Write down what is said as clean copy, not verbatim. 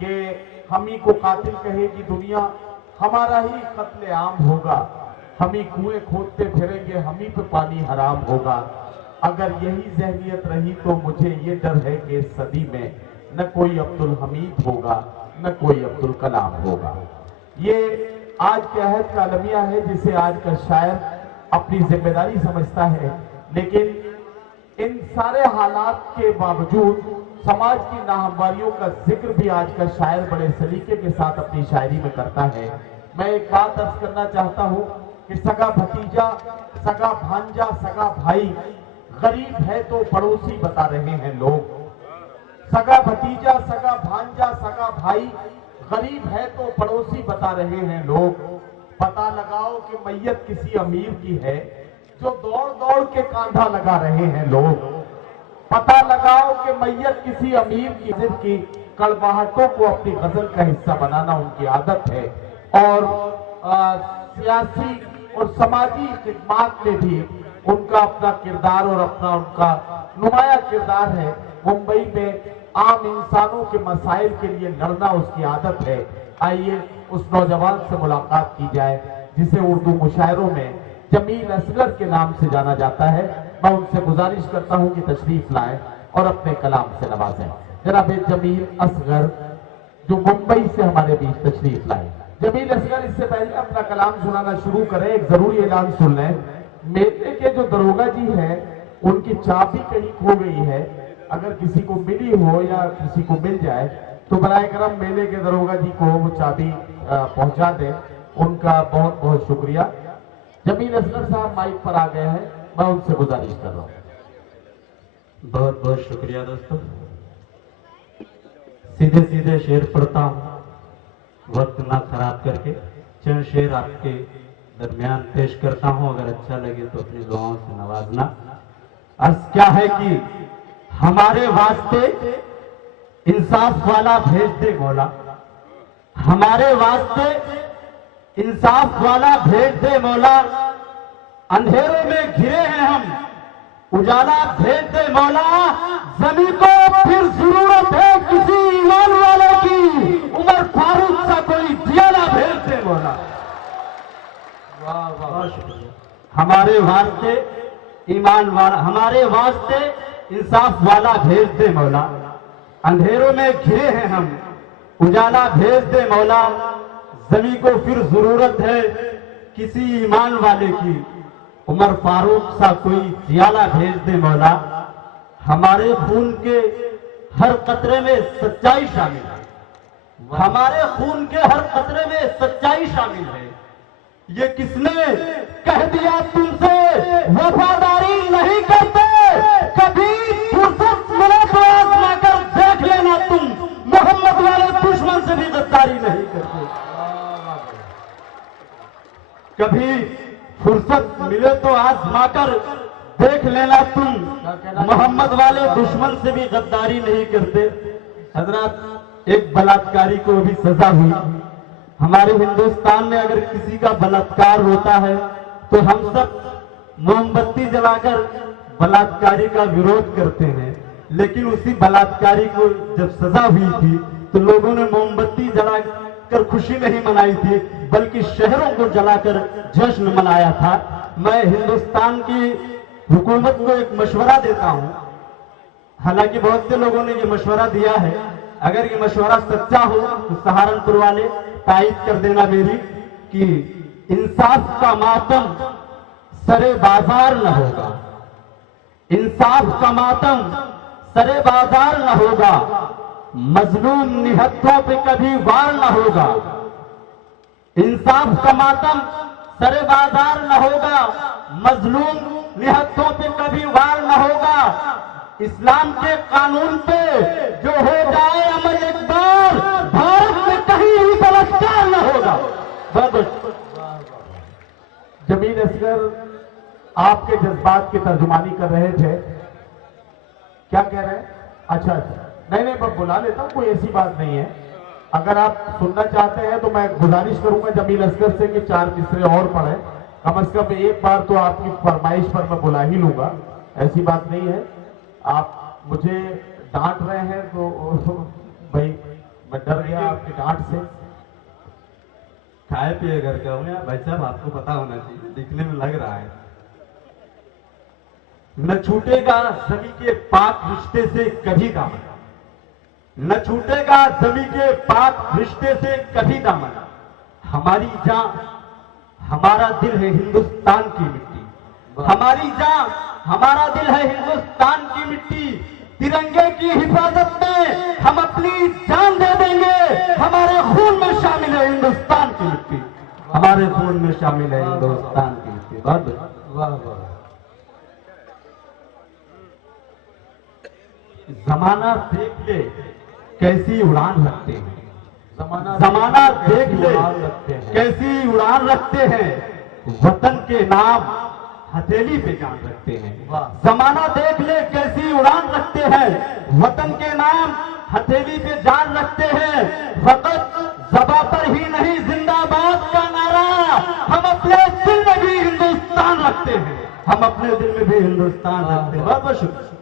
कि हम ही को कातिल कहेगी दुनिया, हमारा ही कत्ले आम होगा, हम ही कुएं खोदते फिरेंगे, हम ही पे पानी हराम होगा। अगर यही ज़हनियत रही तो मुझे ये डर है कि इस सदी में न कोई अब्दुल हमीद होगा, न कोई अब्दुल कलाम होगा। ये आज के अहद का अलमिया है जिसे आज का शायर अपनी जिम्मेदारी समझता है, लेकिन इन सारे हालात के बावजूद समाज की नाहमवारियों का जिक्र भी आज का शायर बड़े सलीके के साथ अपनी शायरी में करता है। मैं एक बात अर्ज करना चाहता हूं कि सगा भतीजा, सगा भांजा, सगा भाई, गरीब है तो पड़ोसी बता रहे हैं लोग। सगा भतीजा, सगा भांजा, सगा भाई, गरीब है तो पड़ोसी बता रहे हैं लोग। पता लगाओ कि मैयत किसी अमीर की है, जो दौड़ दौड़ के कांधा लगा रहे हैं लोग। पता लगाओ कि मैयत किसी अमीर की कड़वाहटों को अपनी गजल का हिस्सा बनाना उनकी आदत है। और सियासी और समाजी खिदमात में भी उनका अपना किरदार और अपना उनका नुमाया किरदार है। मुंबई में आम इंसानों के मसाइल के लिए लड़ना उसकी आदत है। आइए उस नौजवान से मुलाकात की जाए जिसे उर्दू मुशायरों में जमील असगर के नाम से जाना जाता है। मैं उनसे गुजारिश करता हूं कि तशरीफ लाएं और अपने कलाम से नवाजें। जनाब जमील असगर जो मुंबई से हमारे बीच तशरीफ लाए। जमील असगर इससे पहले अपना कलाम सुनाना शुरू करें, एक जरूरी ऐलान सुन लें। मेले के जो दरोगा जी हैं उनकी चाबी कहीं खो गई है, अगर किसी को मिली हो या किसी को मिल जाए तो बराए करम मेले के दरोगा जी को वो चाबी पहुंचा दें। उनका बहुत बहुत शुक्रिया। जमील असगर साहब माइक पर आ गए हैं, मैं उनसे गुजारिश कर रहा हूँ। बहुत बहुत शुक्रिया दोस्तों। सीधे सीधे शेर पढ़ता हूँ, वक्त ना खराब करके चंद शेर आपके दरमियान पेश करता हूँ। अगर अच्छा लगे तो अपनी दुआओं से नवाजना। अर्ज क्या है कि हमारे वास्ते इंसाफ वाला भेज दे मौला, हमारे वास्ते इंसाफ वाला भेज दे मौला। अंधेरों में घिरे हैं हम, उजाला भेज दे मौला। ज़मीं को फिर जरूरत है किसी ईमान वाले की, उमर फारूक सा कोई जियाला भेज दे मौला। वाह वाह, शुक्रिया। हमारे वास्ते ईमान वाला, हमारे वास्ते इंसाफ वाला भेज दे मौला। अंधेरों में घिरे हैं हम, उजाला भेज दे मौला। ज़मीं को फिर जरूरत है किसी ईमान वाले की, उमर फारूक सा कोई जियाला भेज दे मौला। हमारे खून के हर कतरे में सच्चाई शामिल है, हमारे खून के हर कतरे में सच्चाई शामिल है। ये किसने कह दिया तुमसे वफादारी नहीं करते? कभी फुर्सत मिले तो आजमा कर देख लेना तुम, मोहम्मद वाले दुश्मन से भी गद्दारी नहीं करते। कभी फुर्सत मिले तो आजमा कर देख लेना तुम, मोहम्मद वाले दुश्मन से भी गद्दारी नहीं करते। हजरत, एक बलात्कारी को भी सजा हुई। हमारे हिंदुस्तान में अगर किसी का बलात्कार होता है तो हम सब मोमबत्ती जलाकर बलात्कारी का विरोध करते हैं, लेकिन उसी बलात्कारी को जब सजा हुई थी तो लोगों ने मोमबत्ती जलाकर खुशी नहीं मनाई थी, बल्कि शहरों को जलाकर जश्न मनाया था। मैं हिंदुस्तान की हुकूमत को एक मशवरा देता हूं, हालांकि बहुत से लोगों ने ये मशवरा दिया है, अगर ये मशवरा सच्चा हो तो सहारनपुर वाले तायद कर देना मेरी, कि इंसाफ का मातम सरे बाजार न होगा, इंसाफ का मातम सरे बाजार न होगा, मजलूम निहत्थों पे कभी वार न होगा। इंसाफ का मातम सरे बाजार न होगा, मजलूम निहत्थों पे कभी वार न होगा। इस्लाम के कानून पे जो हो जाए अमल एक बार, भारत में कहीं भी बलात्कार न होगा। जमील असगर आपके जज्बात की तर्जुमानी कर रहे थे, क्या कह रहे हैं? अच्छा अच्छा, नहीं नहीं, मैं बुला लेता हूं, कोई ऐसी बात नहीं है। अगर आप सुनना चाहते हैं तो मैं गुजारिश करूंगा जमील असगर से कि 4 मिसरे और पढ़ें, कम से कम एक बार तो आपकी फरमाइश पर मैं बुला ही लूंगा, ऐसी बात नहीं है। आप मुझे डांट रहे हैं तो भाई मैं डर गया आपकी डांट से। खाए पिए घर का हूँ यार भाई साहब, आपको पता होना चाहिए, दिखने में लग रहा है। न छूटेगा जमी के पाक रिश्ते से कभी दामन, न छूटेगा जमी के पाक रिश्ते से कभी दामन। हमारी जान हमारा दिल है हिंदुस्तान की मिट्टी, हमारी जान हमारा दिल है हिंदुस्तान की मिट्टी। तिरंगे की हिफाजत में हम अपनी जान दे देंगे। हमारे खून में शामिल है हिंदुस्तान की मिट्टी, हमारे खून में शामिल है हिंदुस्तान की मिट्टी। वाह वाह। जमाना देख ले कैसी उड़ान रखते हैं, जमाना देख ले उड़ान रखते हैं, कैसी उड़ान रखते हैं। वतन के नाम हथेली पे जान रखते हैं। जमाना देख ले कैसी उड़ान रखते हैं, वतन के नाम हथेली पे जान रखते हैं। फकत ज़बां पर ही नहीं जिंदाबाद का नारा हम अपने दिल में भी हिंदुस्तान रखते हैं, हम अपने दिल में भी हिंदुस्तान रखते हैं। बहुत बहुत शुक्रिया।